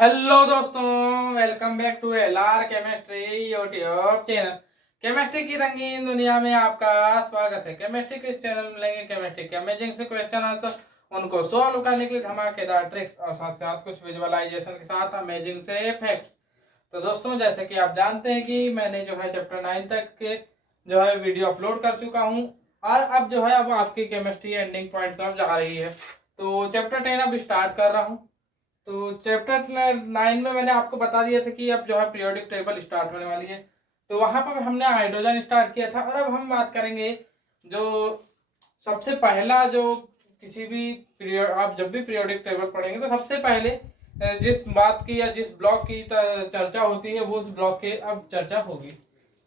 Hello दोस्तों, welcome back to LR chemistry YouTube channel. Chemistry की रंगीन दुनिया में आपका स्वागत है। केमिस्ट्री के इस चैनल में लेंगे केमिस्ट्री के अमेजिंग से क्वेश्चन आंसर, उनको सॉल्व करने के लिए धमाकेदार ट्रिक्स और साथ साथ कुछ विजुअलाइजेशन के साथ अमेजिंग से फैक्ट्स। तो दोस्तों, जैसे कि आप जानते हैं कि मैंने जो है चैप्टर 9 तक के जो है वीडियो अपलोड कर चुका हूँ और अब जो है अब आपकी केमिस्ट्री एंडिंग पॉइंट तरफ जा रही है। तो चैप्टर 10 अब स्टार्ट कर रहा हूँ। तो चैप्टर 9 में मैंने आपको बता दिया था कि अब जो है पीरियोडिक टेबल स्टार्ट होने वाली है। तो वहां पर हमने हाइड्रोजन स्टार्ट किया था और अब हम बात करेंगे जो सबसे पहला जो किसी भी पीरियड आप जब भी पीरियोडिक टेबल पढ़ेंगे तो सबसे पहले जिस बात की या जिस ब्लॉक की चर्चा होती है वो उस ब्लॉक की अब चर्चा होगी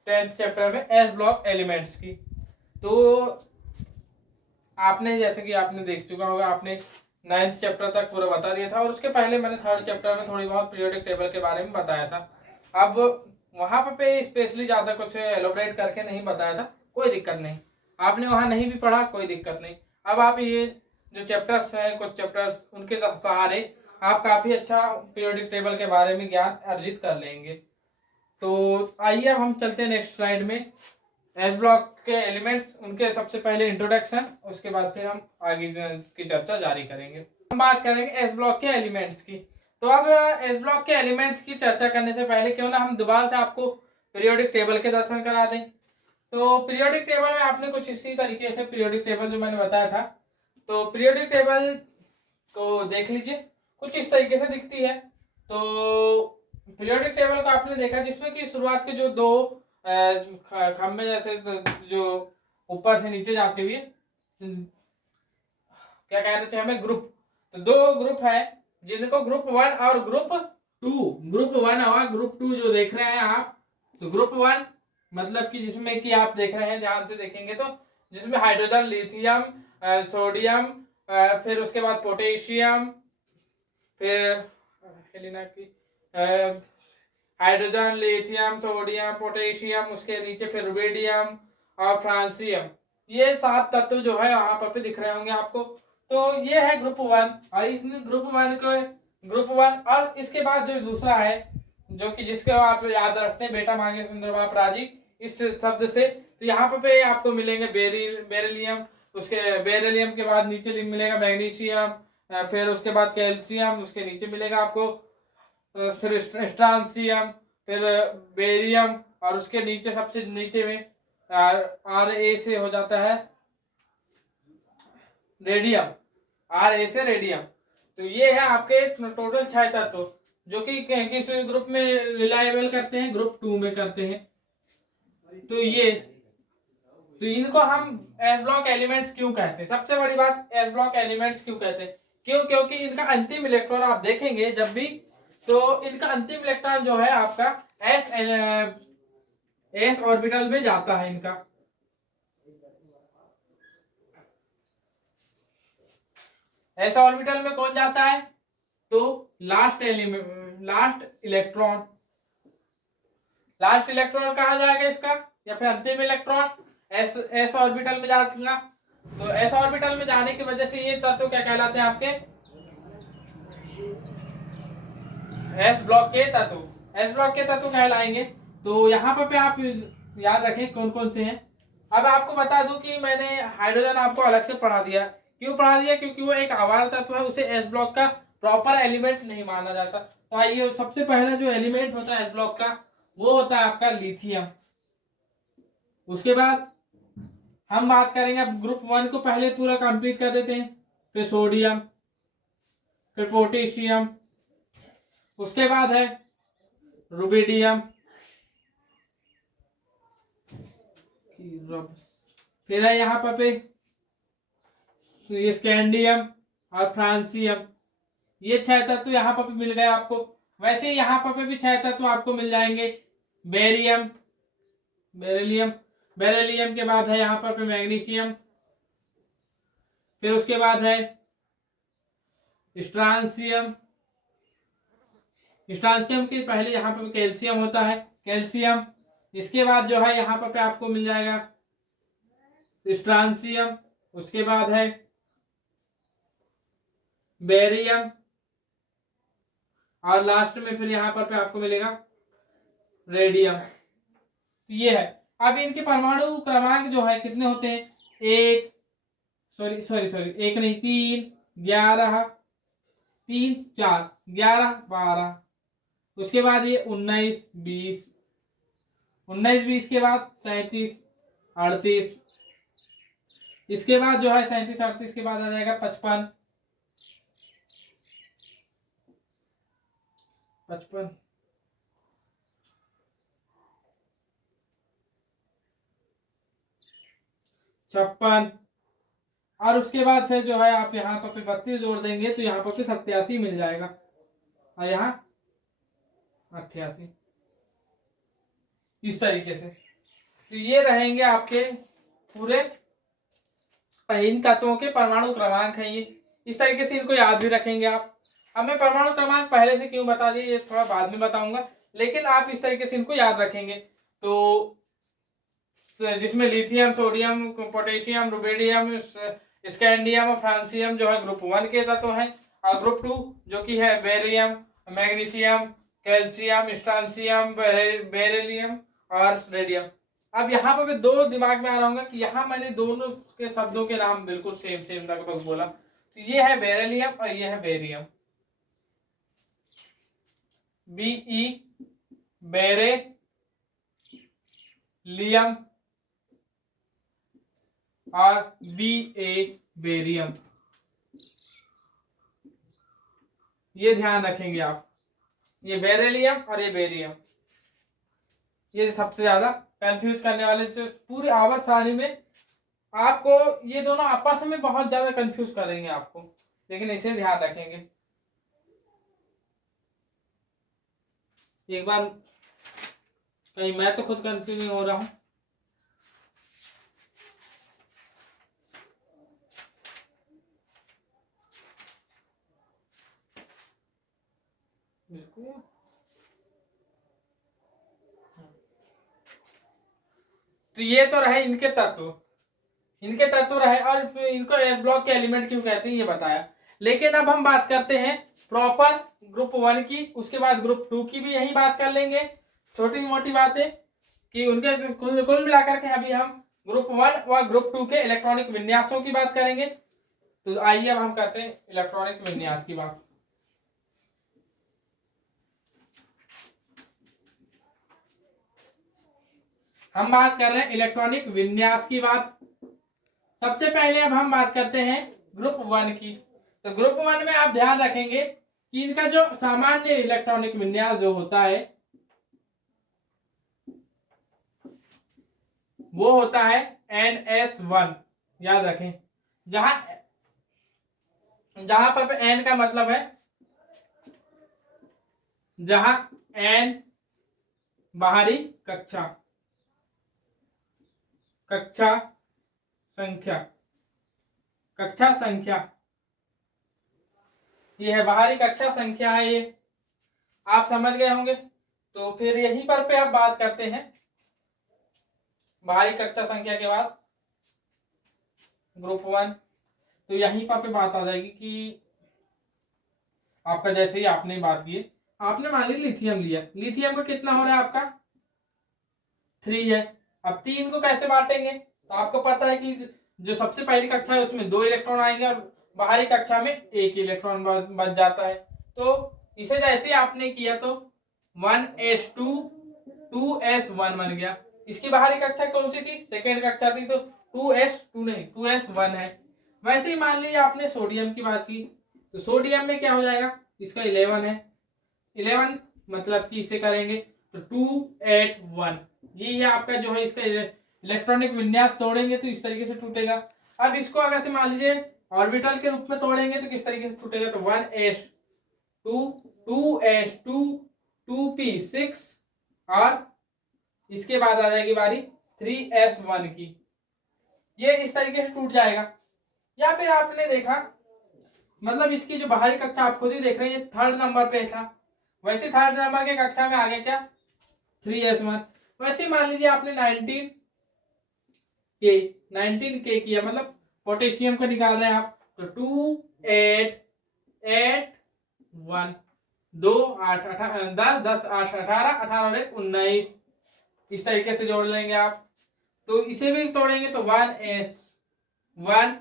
10th चैप्टर में एस ब्लॉक एलिमेंट्स की। तो आपने जैसे कि आपने देख चुका होगा, आपने 9th चैप्टर तक पूरा बता दिया था और उसके पहले मैंने 3rd चैप्टर में थोड़ी बहुत पीरियोडिक टेबल के बारे में बताया था। अब वहां पे स्पेशली ज्यादा कुछ एलोबरेट करके नहीं बताया था, कोई दिक्कत नहीं। आपने वहां नहीं भी पढ़ा, कोई दिक्कत नहीं। अब आप ये जो चैप्टर्स हैं, कुछ चैप्टर्स, उनके सहारे आप काफी अच्छा पीरियोडिक टेबल के बारे में ज्ञान अर्जित कर लेंगे। तो आइए अब हम चलते हैं नेक्स्ट स्लाइड में। एस ब्लॉक के एलिमेंट्स, उनके सबसे पहले इंट्रोडक्शन, उसके बाद फिर हम आगे की चर्चा जारी करेंगे। हम बात करेंगे एस ब्लॉक के एलिमेंट्स की। तो अब एस ब्लॉक के एलिमेंट्स की चर्चा करने से पहले क्यों ना हम दोबारा से आपको पीरियोडिक टेबल के दर्शन करा दें। तो पीरियोडिक टेबल में आपने कुछ इसी तरीके से पीरियोडिक टेबल जो मैंने बताया था, तो पीरियोडिक टेबल को देख लीजिए, कुछ इस तरीके से दिखती है। तो पीरियोडिक टेबल को आपने देखा जिसमें कि शुरुआत के जो दो खंबे जैसे जो ऊपर से नीचे जाते हुए क्या कहना चाहिए हमें, ग्रुप। तो दो ग्रुप है जिनको ग्रुप 1 और ग्रुप 2, ग्रुप 1 और ग्रुप 2 जो देख रहे हैं आप। तो ग्रुप 1 मतलब कि जिसमें कि आप देख रहे हैं, ध्यान से देखेंगे तो जिसमें हाइड्रोजन, लिथियम, सोडियम, फिर उसके बाद पोटेशियम, फिर हेलिना की हाइड्रोजन, लिथियम, सोडियम, पोटेशियम, उसके नीचे फिर रुबिडियम और फ्रांसियम। ये 7 तत्व जो है वहां पर दिख रहे होंगे आपको। तो ये है ग्रुप 1 और इस ग्रुप वन और इसके बाद जो दूसरा है जो कि जिसको आप याद रखते हैं, बेटा मांगे सुंदर बाप राजी, इस शब्द से। तो यहाँ पे आपको मिलेंगे बेरिलियम, उसके बेरिलियम के बाद नीचे मिलेगा मैग्नीशियम, फिर उसके बाद कैल्शियम, उसके नीचे मिलेगा आपको फिर स्ट्रांसियम, फिर बेरियम, और उसके नीचे सबसे नीचे में आर ए से हो जाता है रेडियम, आर ए से रेडियम। तो ये है आपके टोटल 6 तत्व जो कि किस ग्रुप में रिलायबल करते हैं, ग्रुप 2 में करते हैं। तो इनको हम एस ब्लॉक एलिमेंट्स क्यों कहते हैं? सबसे बड़ी बात, एस ब्लॉक एलिमेंट्स क्यों कहते हैं? क्योंकि इनका अंतिम इलेक्ट्रॉन आप देखेंगे जब भी, तो इनका अंतिम इलेक्ट्रॉन जो है आपका एस एस ऑर्बिटल में जाता है। इनका एस ऑर्बिटल में कौन जाता है? तो लास्ट एलिमेंट, लास्ट इलेक्ट्रॉन कहा जाएगा इसका, या फिर अंतिम इलेक्ट्रॉन एस एस ऑर्बिटल में जाना। तो एस ऑर्बिटल में जाने की वजह से ये तत्व क्या कहलाते हैं आपके? एस ब्लॉक के तत्व, एस ब्लॉक के तत्व कहलाएंगे। तो यहाँ पे आप याद रखें कौन कौन से हैं। अब आपको बता दूं कि मैंने हाइड्रोजन आपको अलग से पढ़ा दिया। क्यों पढ़ा दिया? क्योंकि वो एक आवाज तत्व है, उसे एस ब्लॉक का प्रॉपर एलिमेंट नहीं माना जाता। तो आइए, सबसे पहला जो एलिमेंट होता है एस ब्लॉक का वो होता है आपका लिथियम। उसके बाद हम बात करेंगे, अब ग्रुप 1 को पहले पूरा कंप्लीट कर देते हैं। फिर सोडियम, फिर पोटेशियम, उसके बाद है रुबिडियम, फिर है यहाँ पर स्कैंडियम और फ्रांसियम। ये 6 तत्व यहाँ पर मिल गए आपको। वैसे यहाँ पर भी 6 तत्व आपको मिल जाएंगे। बेरियम, बेरिलियम, बेरिलियम के बाद है यहाँ पर मैग्नीशियम, फिर उसके बाद है स्ट्रांसियम, स्ट्रांसियम के पहले यहाँ पर कैल्शियम होता है, कैल्शियम। इसके बाद जो है यहाँ पर आपको मिल जाएगा स्ट्रांसियम, उसके बाद है बेरियम, और लास्ट में फिर यहाँ पर पे आपको मिलेगा रेडियम। तो ये है। अब इनके परमाणु क्रमांक जो है कितने होते हैं, एक, सॉरी सॉरी सॉरी, एक नहीं, 3, 11, 3, 4, 11, 12, उसके बाद ये 19, 20, 19, 20 के बाद 37, 38, इसके बाद जो है 37, 38 के बाद आ जाएगा 55, 55, 56, और उसके बाद फिर जो है आप यहाँ पर 32 जोड़ देंगे तो यहाँ पर 87 मिल जाएगा, और यहाँ 88, इस तरीके से। तो ये रहेंगे आपके पूरे इन तत्वों के परमाणु क्रमांक हैं। ये इस तरीके से इनको याद भी रखेंगे आप। अब मैं परमाणु क्रमांक पहले से क्यों बता दिए ये थोड़ा बाद में बताऊंगा, लेकिन आप इस तरीके से इनको याद रखेंगे। तो जिसमें lithium, sodium, potassium, rubidium, scandium और फ्रांसियम जो है ग्रुप 1 के तत्व हैं, और ग्रुप 2 जो कि है barium, magnesium, calcium, strontium, beryllium और रेडियम। अब यहाँ पर भी दो दिमाग में आ रहा होगा कि यहाँ मैंने दोनों के शब्दों के नाम बिल्कुल सेम सेम लगभग बोला। तो ये है बेरिलियम और ये है बेरियम, BE बेरिलियम और BA बेरियम। ये ध्यान रखेंगे आप, ये बेरिलियम और ये बेरियम, ये सबसे ज्यादा कंफ्यूज करने वाले जो पूरी आवर्त सारणी में आपको ये दोनों आपस में बहुत ज्यादा कंफ्यूज करेंगे आपको, लेकिन इसे ध्यान रखेंगे। एक बार कहीं मैं तो खुद कंफ्यूज नहीं हो रहा हूं। तो ये तो रहे इनके तत्व, इनके तत्व रहे, और इनको एस ब्लॉक के एलिमेंट क्यों कहते हैं ये बताया। लेकिन अब हम बात करते हैं प्रॉपर ग्रुप 1 की, उसके बाद ग्रुप 2 की भी यही बात कर लेंगे, छोटी मोटी बातें कि उनके कुल मिलाकर के अभी हम ग्रुप 1 व ग्रुप 2 के इलेक्ट्रॉनिक विन्यासों की बात करेंगे। तो आइए अब हम करते हैं इलेक्ट्रॉनिक विन्यास की बात। हम बात कर रहे हैं इलेक्ट्रॉनिक विन्यास की बात। सबसे पहले अब हम बात करते हैं ग्रुप 1 की। तो ग्रुप 1 में आप ध्यान रखेंगे कि इनका जो सामान्य इलेक्ट्रॉनिक विन्यास जो होता है वो होता है NS1। याद रखें, जहां जहां पर N का मतलब है, जहां N बाहरी कक्षा, कक्षा संख्या, कक्षा संख्या, ये है बाहरी कक्षा संख्या है, ये आप समझ गए होंगे। तो फिर यहीं पर पे आप बात करते हैं बाहरी कक्षा संख्या के बाद ग्रुप 1। तो यहीं पर पे बात आ जाएगी कि आपका जैसे ही आपने बात की, आपने मान ली लिथियम लिया, लिथियम का कितना हो रहा है आपका 3 है। अब 3 को कैसे बांटेंगे, तो आपको पता है कि जो सबसे पहली कक्षा है उसमें 2 इलेक्ट्रॉन आएंगे और बाहरी कक्षा में 1 इलेक्ट्रॉन बच जाता है। तो इसे जैसे ही आपने किया तो 1s2 2s1 बन गया। इसकी बाहरी कक्षा कौन सी थी, सेकेंड कक्षा थी, तो 2s2 नहीं 2s1 है। वैसे ही मान लीजिए आपने सोडियम की बात की, तो सोडियम में क्या हो जाएगा, इसका 11 है, 11 मतलब कि इसे करेंगे तो 281, ये है आपका जो है इसका इलेक्ट्रॉनिक विन्यास तोड़ेंगे तो इस तरीके से टूटेगा। अब इसको अगर से मान लीजिए ऑर्बिटल के रूप में तोड़ेंगे तो किस तरीके से टूटेगा, तो 1s2 2s2 2p6 और इसके बाद आ जाएगी बारी 3s1 की, ये इस तरीके से टूट जाएगा। या फिर आपने देखा, मतलब इसकी जो बाहरी कक्षा आप खुद ही देख रहे हैं, ये 3rd नंबर पे था, वैसे 3rd नंबर के कक्षा में आ गया क्या 3s1। वैसे मान लीजिए आपने 19k किया, मतलब पोटेशियम को निकाल रहे हैं आप, तो 2881 2 8 10 10 8 18 18 और 1 19, इस तरीके से जोड़ लेंगे आप। तो इसे भी तोड़ेंगे तो 1s 1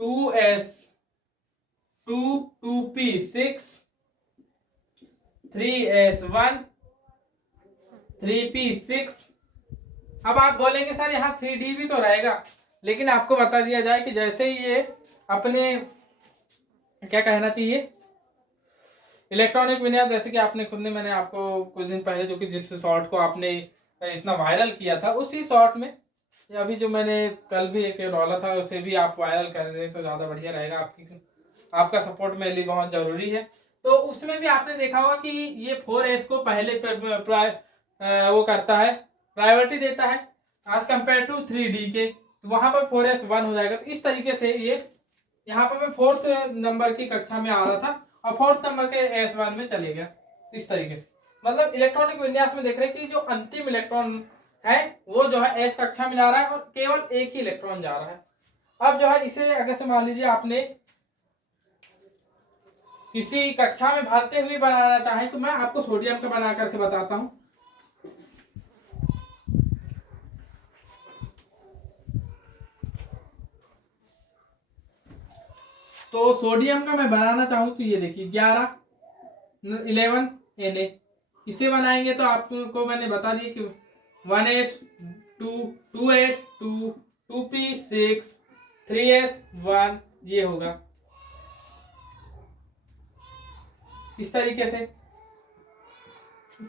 2s 2 2p 6 3s 1 3p 6। अब आप बोलेंगे सर यहाँ 3d भी तो रहेगा, लेकिन आपको बता दिया जाए कि जैसे ही ये अपने क्या कहना चाहिए इलेक्ट्रॉनिक विन्यास, जैसे कि आपने खुद ने, मैंने आपको कुछ दिन पहले जो कि जिस शॉर्ट को आपने इतना वायरल किया था, उसी शॉर्ट में अभी जो मैंने कल भी एक डाला था उसे भी आप वायरल कर दें तो ज़्यादा बढ़िया रहेगा। आपका सपोर्ट मेरे लिए बहुत ज़रूरी है। तो उसमें भी आपने देखा होगा कि ये 4S को पहले वो करता है, प्रायोरिटी देता है एज कम्पेयर टू 3D के, तो वहाँ पर 4S 1 हो जाएगा। तो इस तरीके से ये यहाँ पर मैं 4th नंबर की कक्षा में आ रहा था और 4th नंबर के S1 में चले गया। इस तरीके से मतलब इलेक्ट्रॉनिक विन्यास में देख रहे हैं कि जो अंतिम इलेक्ट्रॉन है वो जो है S कक्षा में जा रहा है और केवल एक ही इलेक्ट्रॉन जा रहा है। अब जो है इसे अगर से मान लीजिए आपने किसी कक्षा में भरते हुए बनाना चाहे तो मैं आपको सोडियम का बना करके बताता हूं। तो सोडियम का मैं बनाना चाहूं तो ये देखिए 11 11 Na, इसे बनाएंगे तो आपको मैंने बता दिया कि 1s 2 2s 2 2p 6 3s 1 ये होगा इस तरीके से।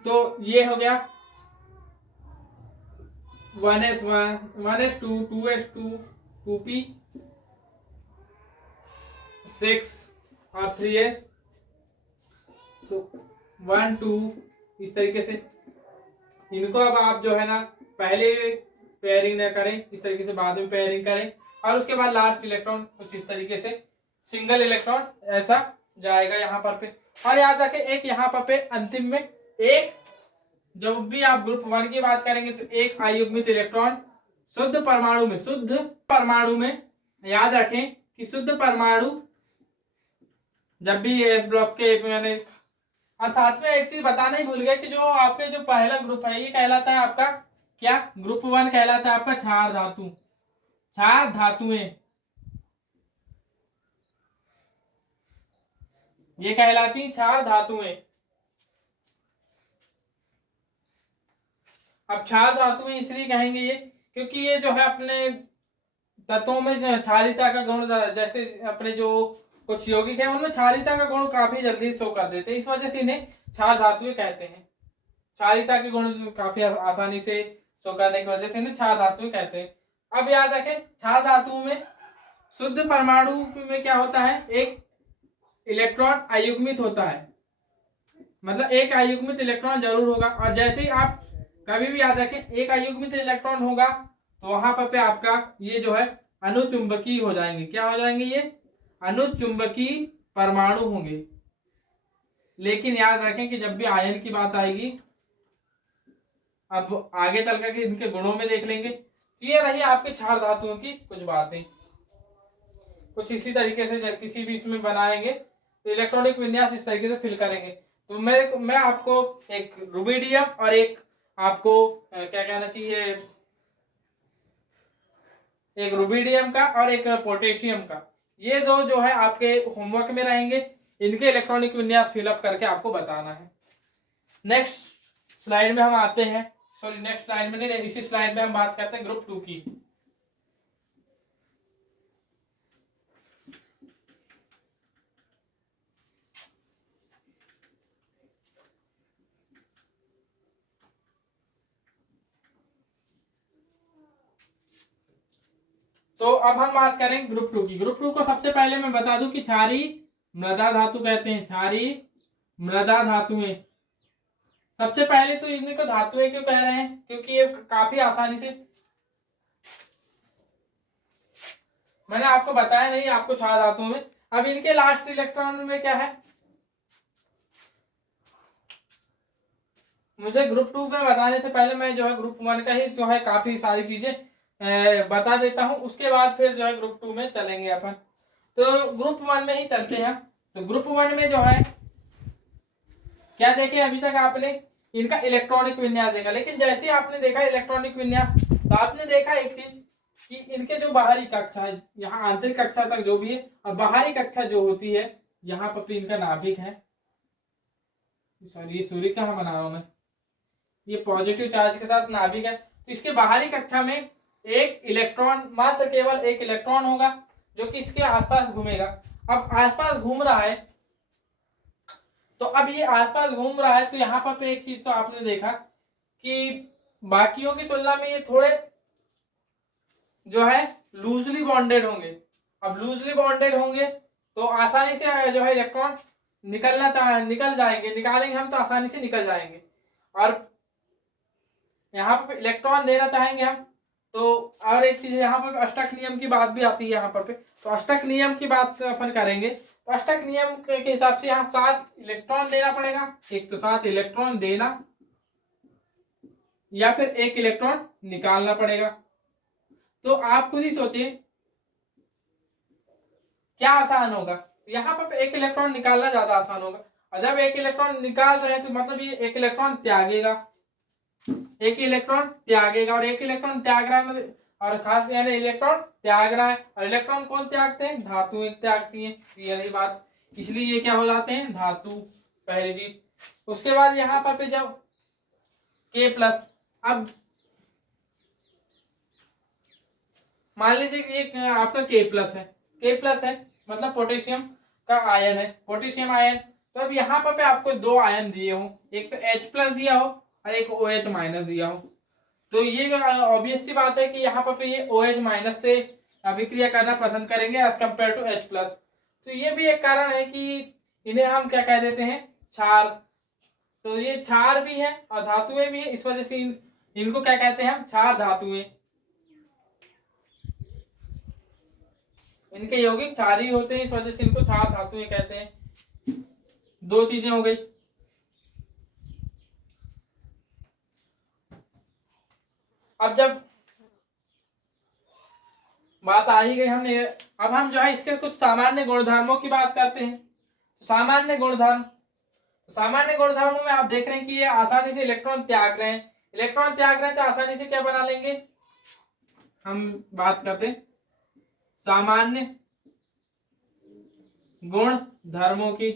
तो ये हो गया 1s 1 1s 2 2s 2 2p 6 और 3s, तो 1 2 इस तरीके से। इनको अब आप जो है ना पहले पेयरिंग ना करें, इस तरीके से बाद में पेयरिंग करें और उसके बाद लास्ट इलेक्ट्रॉन कुछ इस तरीके से सिंगल इलेक्ट्रॉन ऐसा जाएगा यहाँ पर पे। और याद रखें एक यहाँ पर पे अंतिम में एक, जब भी आप ग्रुप 1 की बात करेंगे तो एक अयुग्मित इलेक्ट्रॉन शुद्ध परमाणु में याद रखें कि शुद्ध परमाणु जब भी एस ब्लॉक के मैंने, और साथ में एक चीज बताना ही भूल गया कि जो आपके जो पहला ग्रुप है ये कहलाता है आपका क्या, ग्रुप 1 कहलाता है आपका क्षार धातु, क्षार धातुएं ये कहलाती क्षार धातुएं। अब क्षार धातुएं इसलिए कहेंगे ये क्योंकि ये जो है अपने तत्वों में क्षारीयता का गुण, जैसे अपने जो कुछ यौगिक है उनमें क्षारीयता का गुण काफी जल्दी शो कर देते हैं, इस वजह से इन्हें क्षार धातुएं कहते हैं। क्षारीयता के गुण काफी आसानी से शो करने की वजह से इन्हें क्षार धातुएं कहते हैं। अब याद रखें क्षार धातुओं में शुद्ध परमाणु में क्या होता है, एक इलेक्ट्रॉन अयुग्मित होता है, मतलब एक अयुग्मित इलेक्ट्रॉन जरूर होगा। और जैसे ही आप कभी भी याद रखें एक अयुग्मित इलेक्ट्रॉन होगा तो वहां पर आपका ये जो है अनुचुंबकीय हो जाएंगे। क्या हो जाएंगे, ये अनुचुंबकीय परमाणु होंगे। लेकिन याद रखें कि जब भी आयन की बात आएगी, अब आगे चल करके इनके गुणों में देख लेंगे। तो ये रही आपके क्षार धातुओं की कुछ बातें। कुछ इसी तरीके से किसी भी इसमें बनाएंगे तो इलेक्ट्रॉनिक विन्यास इस तरीके से फिल करेंगे। तो मैं आपको एक रुबिडियम और एक आपको क्या कहना चाहिए, एक रुबिडियम का और एक पोटेशियम का, ये दो जो है आपके होमवर्क में रहेंगे। इनके इलेक्ट्रॉनिक विन्यास फिलअप करके आपको बताना है। नेक्स्ट स्लाइड में हम आते हैं, सॉरी नेक्स्ट स्लाइड में नहीं, इसी स्लाइड में हम बात करते हैं ग्रुप 2 की। तो अब हम बात करें ग्रुप 2 की। ग्रुप 2 को सबसे पहले मैं बता दूं कि क्षारीय मृदा धातु कहते हैं, क्षारीय मृदा धातुएं। सबसे पहले तो इनको धातुएं क्यों कह रहे हैं, क्योंकि ये काफी आसानी से, मैंने आपको बताया नहीं आपको क्षार धातुओं में। अब इनके लास्ट इलेक्ट्रॉन में क्या है, मुझे ग्रुप 2 में बताने से पहले मैं जो है ग्रुप 1 का ही जो है काफी सारी चीजें बता देता हूं, उसके बाद फिर जो है ग्रुप 2 में चलेंगे अपन। तो ग्रुप 1 में ही चलते हैं। तो ग्रुप 1 में जो है क्या देखे अभी तक आपने, इनका इलेक्ट्रॉनिक विन्यास देखा, लेकिन जैसे ही आपने देखा इलेक्ट्रॉनिक विन्यास तो आपने देखा एक चीज कि इनके जो बाहरी कक्षा है, यहाँ आंतरिक कक्षा तक जो भी है, और बाहरी कक्षा जो होती है, यहाँ पर इनका नाभिक है, सॉरी ये सूर्य कहाँ बना रहा हूं मैं, ये पॉजिटिव चार्ज के साथ नाभिक है। तो इसके बाहरी कक्षा में एक इलेक्ट्रॉन, मात्र केवल एक इलेक्ट्रॉन होगा जो कि इसके आसपास घूमेगा। अब आसपास घूम रहा है, तो अब ये आसपास घूम रहा है, तो यहाँ पर एक चीज तो आपने देखा कि बाकियों की तुलना में ये थोड़े जो है लूजली बॉन्डेड होंगे। अब लूजली बॉन्डेड होंगे तो आसानी से जो है इलेक्ट्रॉन निकल जाएंगे, निकालेंगे हम तो आसानी से निकल जाएंगे। और यहाँ पर इलेक्ट्रॉन देना चाहेंगे हम तो, और एक चीज यहाँ पर अष्टक नियम की बात भी आती है यहाँ पर तो अष्टक नियम की बात अपन करेंगे तो अष्टक नियम के हिसाब से यहाँ 7 इलेक्ट्रॉन देना पड़ेगा। एक तो 7 इलेक्ट्रॉन देना या फिर 1 इलेक्ट्रॉन निकालना पड़ेगा। तो आप खुद ही सोचिए क्या आसान होगा। यहाँ पर 1 इलेक्ट्रॉन निकालना ज्यादा आसान होगा, और जब 1 इलेक्ट्रॉन निकाल रहे हैं तो मतलब ये 1 इलेक्ट्रॉन त्यागेगा, 1 इलेक्ट्रॉन त्यागेगा, और 1 इलेक्ट्रॉन त्याग रहा है मतलब, और खास यानी इलेक्ट्रॉन त्याग रहा है, और इलेक्ट्रॉन कौन त्यागते हैं, धातुएं त्यागती हैं, यही बात, इसलिए ये क्या हो जाते हैं, धातु, पहली चीज। उसके बाद यहाँ पर जब K+, अब मान लीजिए ये आपका K+ है मतलब पोटेशियम का आयन है, पोटेशियम आयन। तो अब यहाँ पर आपको 2 आयन दिए हो, एक तो H+ दिया हो और एक OH- दिया हो, तो ये ऑब्वियस सी बात है कि यहाँ पर ये OH- से अभिक्रिया करना पसंद करेंगे एज कम्पेयर टू H+। तो ये भी एक कारण है कि इन्हें हम क्या कह देते हैं, क्षार। तो ये क्षार भी है और धातुएं भी है, इस वजह से इनको क्या कहते हैं हम, क्षार धातुएं। इनके यौगिक क्षारीय होते हैं, इस वजह से इनको क्षार धातुएं कहते हैं। 2 चीजें हो गई। अब जब बात आ ही गई हमने, अब हम जो है इसके कुछ सामान्य गुणधर्मों की बात करते हैं। सामान्य गुणधर्मों में आप देख रहे हैं कि ये आसानी से इलेक्ट्रॉन त्याग रहे हैं, तो आसानी से क्या बना लेंगे, हम बात करते हैं सामान्य गुण धर्मों की।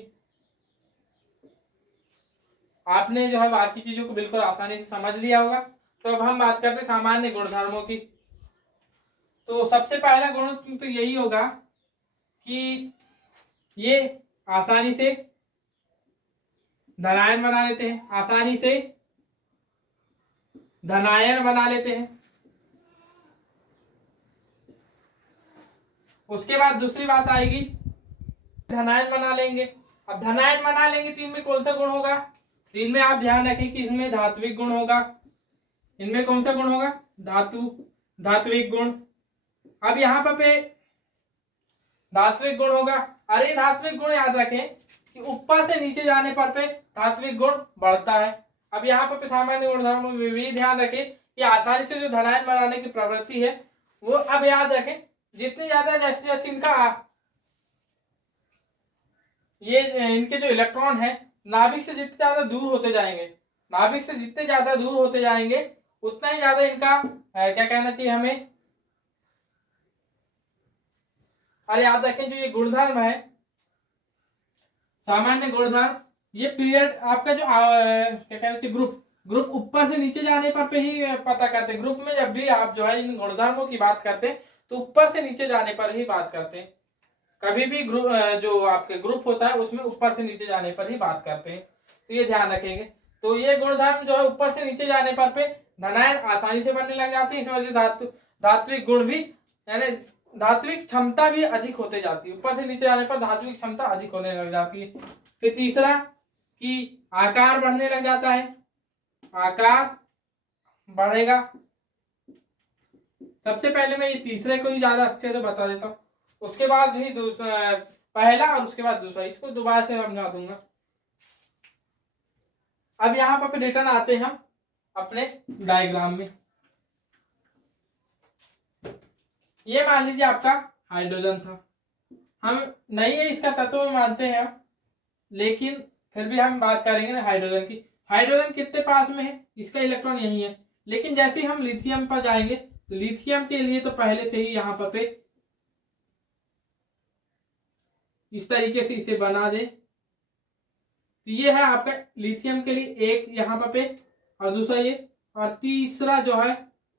आपने जो है बाकी चीजों को बिल्कुल आसानी से समझ लिया होगा, तो अब हम बात करते हैं सामान्य गुण धर्मों की। तो सबसे पहला गुण तो यही होगा कि ये आसानी से धनायन बना लेते हैं, आसानी से धनायन बना लेते हैं। उसके बाद दूसरी बात आएगी, धनायन बना लेंगे। अब धनायन बना लेंगे तो इनमें कौन सा गुण होगा, तो इनमें आप ध्यान रखें कि इसमें धात्विक गुण होगा। इनमें कौन सा गुण होगा, धात्विक गुण। अब यहाँ पे धात्विक गुण होगा, अरे धात्विक गुण याद रखें कि ऊपर से नीचे जाने पर पे धात्विक गुण बढ़ता है। अब यहाँ पर सामान्य गुणधर्मों में भी ध्यान रखें कि आसानी से जो धनायन बनाने की प्रवृत्ति है वो, अब याद रखें जितनी ज्यादा जैसे जैसे इनका ये इनके जो इलेक्ट्रॉन है नाभिक से जितने ज्यादा दूर होते जाएंगे, नाभिक से जितने ज्यादा दूर होते जाएंगे उतना ही ज्यादा इनका क्या कहना चाहिए हमें, अरे याद रखें जो ये गुणधर्म है सामान्य गुणधर्म, ये पीरियड आपका जो क्या कहना चाहिए ग्रुप ऊपर से नीचे जाने पर पे ही पता करते हैं। ग्रुप में जब भी आप जो है इन गुणधर्मों की बात करते हैं तो ऊपर से नीचे जाने पर ही बात करते हैं। कभी भी ग्रुप जो आपके ग्रुप होता है उसमें ऊपर से नीचे जाने पर ही बात करते हैं, तो ये ध्यान रखेंगे। तो ये गुणधर्म जो है ऊपर से नीचे जाने पर पे धनायन आसानी से बनने लग जाती है, इस वजह से धात्विक गुण भी यानी धात्विक क्षमता भी अधिक होते जाती है, ऊपर से नीचे जाने पर धात्विक क्षमता अधिक होने लग जाती है। फिर तीसरा कि आकार बढ़ने लग जाता है, आकार बढ़ेगा। सबसे पहले मैं ये तीसरे को ही ज्यादा अच्छे से बता देता हूँ, उसके बाद ही दूसरा, पहला और उसके बाद दूसरा, इसको दोबारा से समझा दूंगा। अब यहाँ पर रिटर्न आते हैं हम अपने डायग्राम में। ये मान लीजिए आपका हाइड्रोजन था, हम नहीं है इसका तत्व में मानते हैं, लेकिन फिर भी हम बात करेंगे ना हाइड्रोजन की। हाइड्रोजन कितने पास में है, इसका इलेक्ट्रॉन यही है। लेकिन जैसे ही हम लिथियम पर जाएंगे तो लिथियम के लिए तो पहले से ही यहाँ पर इस तरीके से इसे बना दे। तो ये है आपका लिथियम के लिए एक यहाँ पे और दूसरा ये, और तीसरा जो है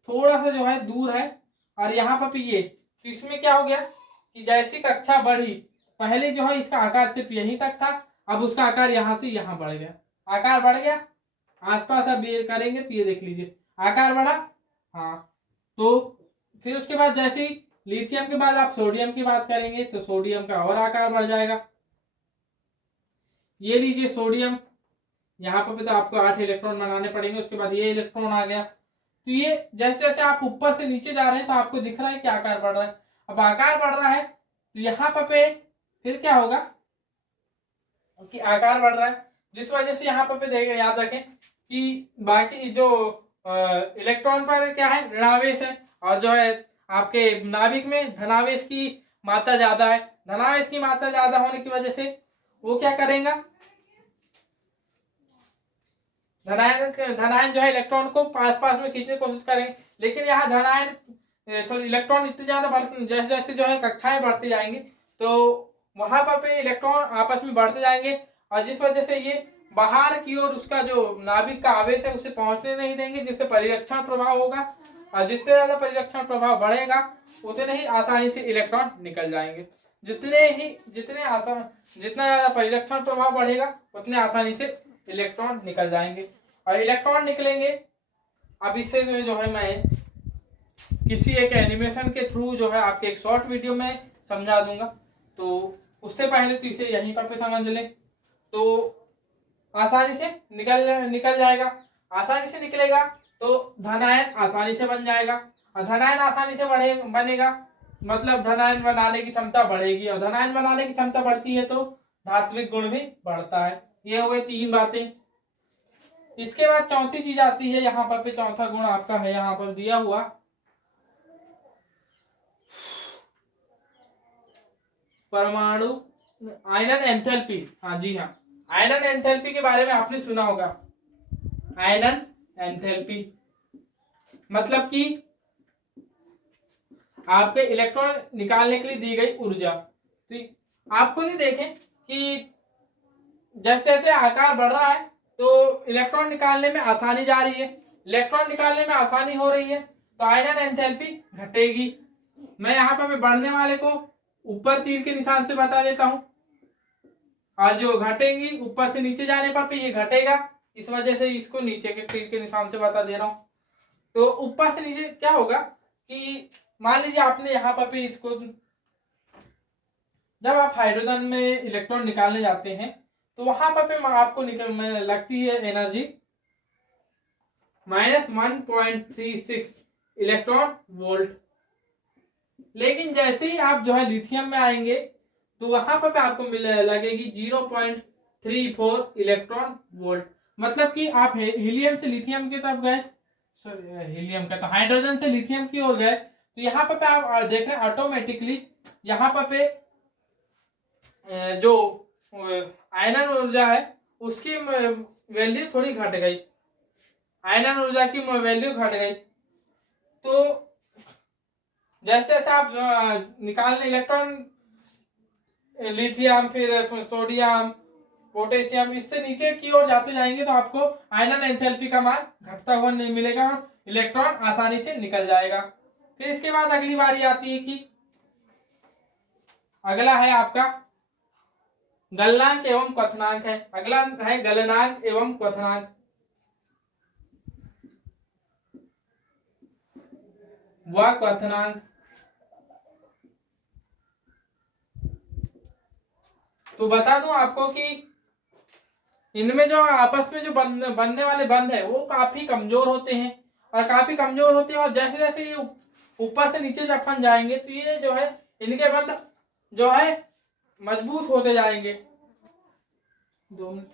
थोड़ा सा जो है दूर है और यहाँ पे ये। तो इसमें क्या हो गया कि जैसी कक्षा बढ़ी, पहले जो है इसका आकार सिर्फ यहीं तक था, अब उसका आकार यहाँ से यहाँ बढ़ गया, आकार बढ़ गया। आसपास अब ये करेंगे तो ये देख लीजिए आकार बढ़ा। हाँ, तो फिर उसके बाद जैसे ही लिथियम के बाद आप सोडियम की बात करेंगे तो सोडियम का और आकार बढ़ जाएगा। ये लीजिए सोडियम, यहाँ पर तो आपको 8 इलेक्ट्रॉन बनाने पड़ेंगे, उसके बाद ये इलेक्ट्रॉन आ गया। तो ये जैसे जैसे आप ऊपर से नीचे जा रहे हैं तो आपको दिख रहा है कि आकार बढ़ रहा है। अब आकार बढ़ रहा है तो यहाँ पे फिर क्या होगा कि आकार बढ़ रहा है, जिस वजह से यहाँ पे देखें, याद रखें कि बाकी जो इलेक्ट्रॉन पर क्या है ऋणावेश है, और जो है आपके नाभिक में धनावेश की मात्रा ज्यादा है। धनावेश की मात्रा ज्यादा होने की वजह से वो क्या करेगा, धनायन जो है इलेक्ट्रॉन को पास पास में खींचने की कोशिश करेंगे। लेकिन यहाँ धनायन सॉरी इलेक्ट्रॉन इतने ज्यादा बढ़ते, जैसे जैसे जो है कक्षाएं बढ़ती जाएंगी तो वहां पर पे इलेक्ट्रॉन आपस में बढ़ते जाएंगे, और जिस वजह से ये बाहर की ओर उसका जो नाभिक का आवेश है उसे पहुंचने नहीं देंगे, जिससे परिरक्षण प्रभाव होगा। और जितने ज्यादा परिरक्षण प्रभाव बढ़ेगा उतने ही आसानी से इलेक्ट्रॉन निकल जाएंगे। जितना ज्यादा परिरक्षण प्रभाव बढ़ेगा उतने आसानी से इलेक्ट्रॉन निकल जाएंगे। और इलेक्ट्रॉन निकलेंगे, अब इससे जो है मैं किसी एक एनिमेशन के थ्रू जो है आपके एक शॉर्ट वीडियो में समझा दूंगा, तो उससे पहले तो इसे यहीं पर समझ लें तो आसानी से निकल जाएगा। आसानी से निकलेगा तो धनायन आसानी से बन जाएगा, और धनायन आसानी से बनेगा मतलब धनायन बनाने की क्षमता बढ़ेगी, और धनायन बनाने की क्षमता बढ़ती है तो धात्विक गुण भी बढ़ता है। ये हो गए 3 बातें। इसके बाद चौथी चीज आती है, यहाँ पर चौथा गुण आपका है यहाँ पर दिया हुआ परमाणु आयनन एंथैल्पी। हाँ जी हाँ, आयनन एंथैल्पी के बारे में आपने सुना होगा। आयनन एंथैल्पी मतलब कि आपके इलेक्ट्रॉन निकालने के लिए दी गई ऊर्जा। तो आप खुद ही देखें कि जैसे जैसे आकार बढ़ रहा है तो इलेक्ट्रॉन निकालने में आसानी जा रही है, इलेक्ट्रॉन निकालने में आसानी हो रही है, तो आयनन एंथैल्पी घटेगी। मैं यहाँ पर बढ़ने वाले को ऊपर तीर के निशान से बता देता हूं, और जो घटेंगी ऊपर से नीचे जाने पर ये घटेगा, इस वजह से इसको नीचे के तीर के निशान से बता दे रहा हूं। तो ऊपर से नीचे क्या होगा कि मान लीजिए आपने यहाँ पर इसको, जब आप हाइड्रोजन में इलेक्ट्रॉन निकालने जाते हैं तो वहां पर आपको लगती है एनर्जी -1.36 इलेक्ट्रॉन वोल्ट। लेकिन जैसे ही आप जो है लिथियम में आएंगे तो वहां पर आपको लगेगी 0.34 इलेक्ट्रॉन वोल्ट। मतलब कि आप हीलियम से लिथियम की तरफ गए, सॉरी हीलियम का तो हाइड्रोजन से लिथियम की ओर गए, तो यहाँ पर आप देख रहे हैं ऑटोमेटिकली यहाँ पर जो आयनन ऊर्जा है उसकी वैल्यू थोड़ी घट गई, आयनन ऊर्जा की वैल्यू घट गई। तो जैसे जैसे आप निकालने इलेक्ट्रॉन लिथियम फिर सोडियम पोटेशियम इससे नीचे की ओर जाते जाएंगे तो आपको आयनन एंथैल्पी का मान घटता हुआ नहीं मिलेगा, इलेक्ट्रॉन आसानी से निकल जाएगा। फिर इसके बाद अगली बारी आती है कि अगला है आपका गलनांक एवं क्वथनांक है। अगला है गलनांक एवं क्वथनांक। व क्वथनांक, तो बता दूं आपको कि इनमें जो आपस में जो बनने वाले बंध है वो काफी कमजोर होते हैं, और जैसे जैसे ये ऊपर से नीचे जब जाएंगे तो ये जो है इनके बंध जो है मजबूत होते जाएंगे। 2 मिनट,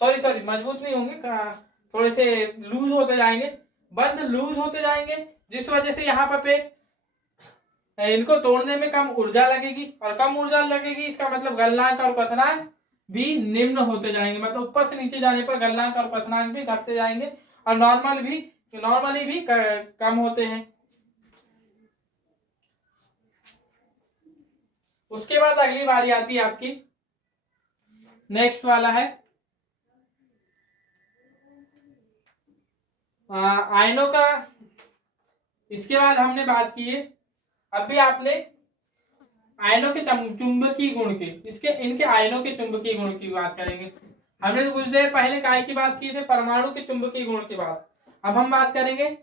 सॉरी मजबूत नहीं होंगे, थोड़े से लूज होते जाएंगे, बंध लूज होते जाएंगे, जिस वजह से यहाँ पे इनको तोड़ने में कम ऊर्जा लगेगी, और कम ऊर्जा लगेगी इसका मतलब गलनांक और क्वथनांक भी निम्न होते जाएंगे, मतलब ऊपर से नीचे जाने पर गलनांक और क्वथनांक भी घटते जाएंगे, और नॉर्मली भी कम होते हैं। उसके बाद अगली बारी आती है आपकी, नेक्स्ट वाला है आयनों का। इसके बाद हमने बात की है, अभी आपने आयनों के चुंबकीय गुण की, इनके आयनों के चुंबकीय गुण की बात करेंगे। हमने तो कुछ देर पहले काय की बात की थी, परमाणु के चुंबकीय गुण की बात। अब हम बात करेंगे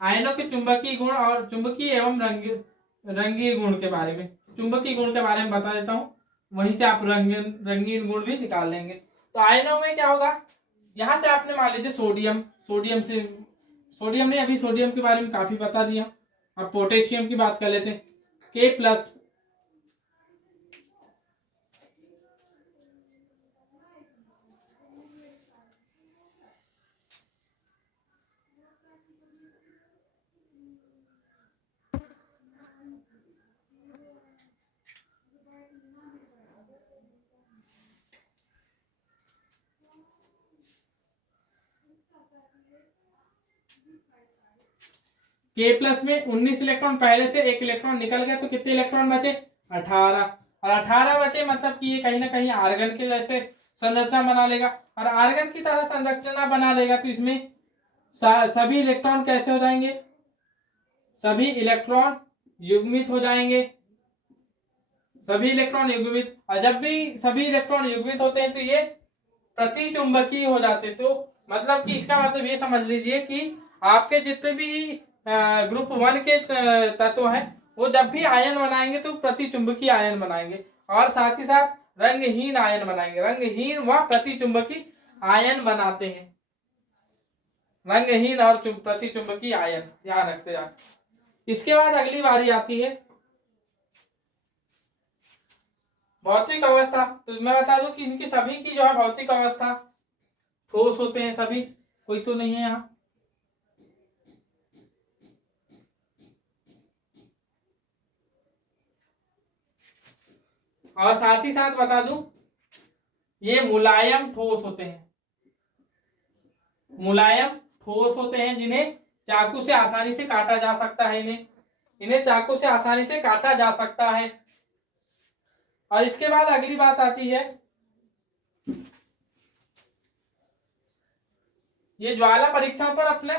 आयनों के चुंबकीय गुण और चुंबकीय एवं रंगीय गुण के बारे में। चुंबकीय गुण के बारे में बता देता हूँ, वहीं से आप रंगीन गुण भी निकाल लेंगे। तो आयनों में क्या होगा, यहाँ से आपने मान लीजिए सोडियम ने अभी सोडियम के बारे में काफी बता दिया। अब पोटेशियम की बात कर लेते हैं, K+। K+ में 19 इलेक्ट्रॉन, पहले से एक इलेक्ट्रॉन निकल गया, तो कितने इलेक्ट्रॉन बचे, 18। और 18 बचे मतलब कि ये कहीं ना कहीं आर्गन के जैसे संरचना बना लेगा, और आर्गन की तरह संरचना बना लेगा, तो इसमें सभी इलेक्ट्रॉन कैसे हो जाएंगे, सभी इलेक्ट्रॉन युग्मित हो जाएंगे, सभी इलेक्ट्रॉन युग्मित। और जब भी सभी इलेक्ट्रॉन युग्मित होते हैं तो ये प्रतिचुंबकीय हो जाते। तो मतलब कि इसका मतलब ये समझ लीजिए कि आपके जितने भी ग्रुप 1 के तत्व हैं, वो जब भी आयन बनाएंगे तो प्रतिचुंबकीय आयन बनाएंगे, और साथ ही साथ रंगहीन आयन बनाएंगे। रंगहीन व प्रतिचुंबकीय आयन बनाते हैं, रंगहीन और प्रतिचुंबकीय आयन, ध्यान रखते जाए। इसके बाद अगली बारी आती है भौतिक अवस्था। तो मैं बता दूं कि इनकी सभी की जो है भौतिक अवस्था ठोस होते हैं सभी, कोई तो नहीं है यहाँ। और साथ ही साथ बता दूं ये मुलायम ठोस होते हैं, मुलायम ठोस होते हैं, जिन्हें चाकू से आसानी से काटा जा सकता है, इन्हें चाकू से आसानी से काटा जा सकता है। और इसके बाद अगली बात आती है ये ज्वाला परीक्षण पर अपने।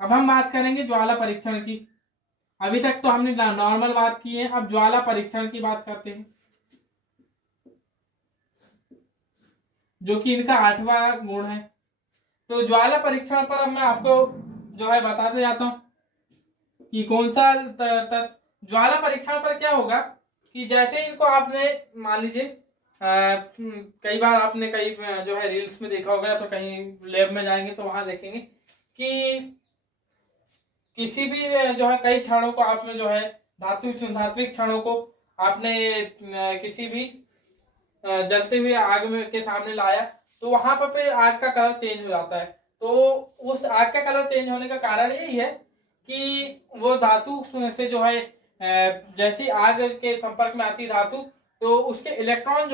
अब हम बात करेंगे ज्वाला परीक्षण की। अभी तक तो हमने नॉर्मल बात की है, अब ज्वाला परीक्षण की बात करते हैं, जो कि इनका 8वां गुण है। तो ज्वाला परीक्षण पर अब मैं आपको जो है बताते जाता हूं कि कौन सा ज्वाला परीक्षण पर क्या होगा कि जैसे इनको आपने मान लीजिए कई बार आपने कई जो है रील्स में देखा होगा, तो कहीं लैब में जाएंगे तो वहां देखेंगे कि किसी भी जो है कई क्षणों को आपने जो है धात्विक क्षणों को आपने किसी भी जलते हुए आग में के सामने लाया, तो वहां पर आग का कलर चेंज हो जाता है। तो उस आग का कलर चेंज होने का कारण यही है कि वो धातु से जो है जैसी आग के संपर्क में आती धातु, तो उसके इलेक्ट्रॉन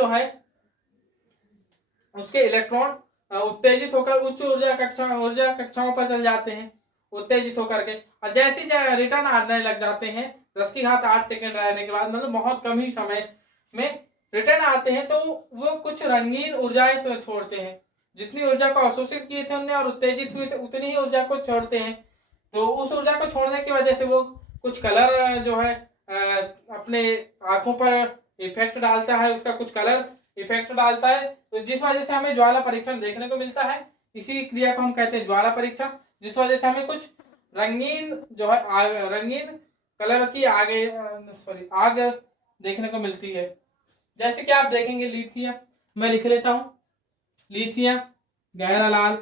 उत्तेजित होकर उच्च ऊर्जा कक्षाओं पर चल जाते हैं, उत्तेजित होकर के। और जैसे रिटर्न आने लग जाते हैं 10⁸ सेकंड रहने के बाद, मतलब बहुत कम ही समय में रिटर्न आते हैं, तो वो कुछ रंगीन ऊर्जाएं छोड़ते हैं। जितनी ऊर्जा को अवशोषित किए थे उनने और उत्तेजित हुए थे, उतनी ही ऊर्जा को छोड़ते हैं। तो उस ऊर्जा को छोड़ने की वजह से वो कुछ कलर जो है अपने आंखों पर इफेक्ट डालता है, उसका कुछ कलर इफेक्ट डालता है, तो जिस वजह से हमें ज्वाला परीक्षण देखने को मिलता है। इसी क्रिया को हम कहते हैं ज्वाला परीक्षण, जिस वजह से हमें कुछ रंगीन जो है रंगीन कलर की आग देखने को मिलती है। जैसे कि आप देखेंगे लिथियम, मैं लिख लेता हूं, लिथियम गहरा लाल,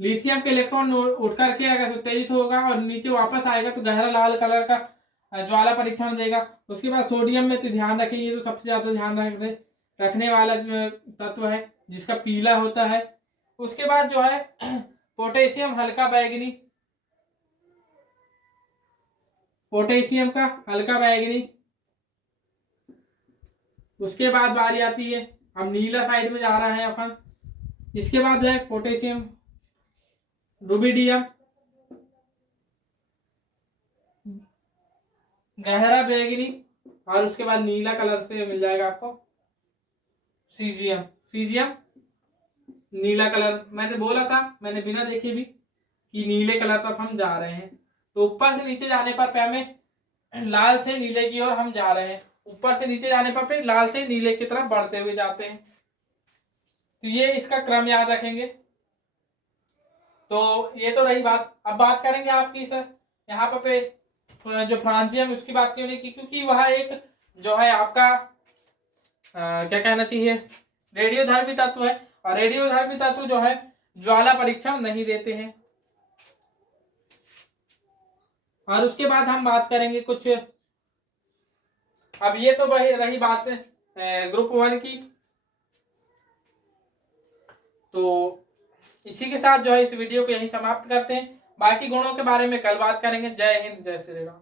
लिथियम के इलेक्ट्रॉन उठ करके अगर उत्तेजित होगा और नीचे वापस आएगा तो गहरा लाल कलर का ज्वाला परीक्षण देगा। उसके बाद सोडियम में तो ध्यान रखें, ये तो सबसे ज्यादा ध्यान रखने वाला तत्व है जिसका पीला होता है। उसके बाद जो है पोटेशियम हल्का बैगनी, पोटेशियम का हल्का बैगनी। उसके बाद बारी आती है, अब नीला साइड में जा रहा है अपन। इसके बाद है पोटेशियम रुबिडियम, गहरा बैगनी। और उसके बाद नीला कलर से मिल जाएगा आपको सीजियम। सीजियम नीला कलर, मैंने बोला था, मैंने बिना देखे भी कि नीले कलर तक हम जा रहे हैं। तो ऊपर से नीचे जाने पर हमें लाल से नीले की ओर हम जा रहे हैं। ऊपर से नीचे जाने पर फिर लाल से नीले की तरफ बढ़ते हुए जाते हैं। तो ये इसका क्रम याद रखेंगे। तो ये तो रही बात। अब बात करेंगे आपकी सर यहाँ पे जो फ्रांसियम, उसकी बात क्यों नहीं की, क्योंकि वह एक जो है आपका क्या कहना चाहिए, रेडियोधर्मी तत्व है। और रेडियोधर्मी तत्व जो है ज्वाला परीक्षण नहीं देते हैं। और उसके बाद हम बात करेंगे कुछ, अब ये तो वही रही बात ग्रुप 1 की। तो इसी के साथ जो है इस वीडियो को यहीं समाप्त करते हैं। बाकी गुणों के बारे में कल बात करेंगे। जय हिंद, जय श्री राम।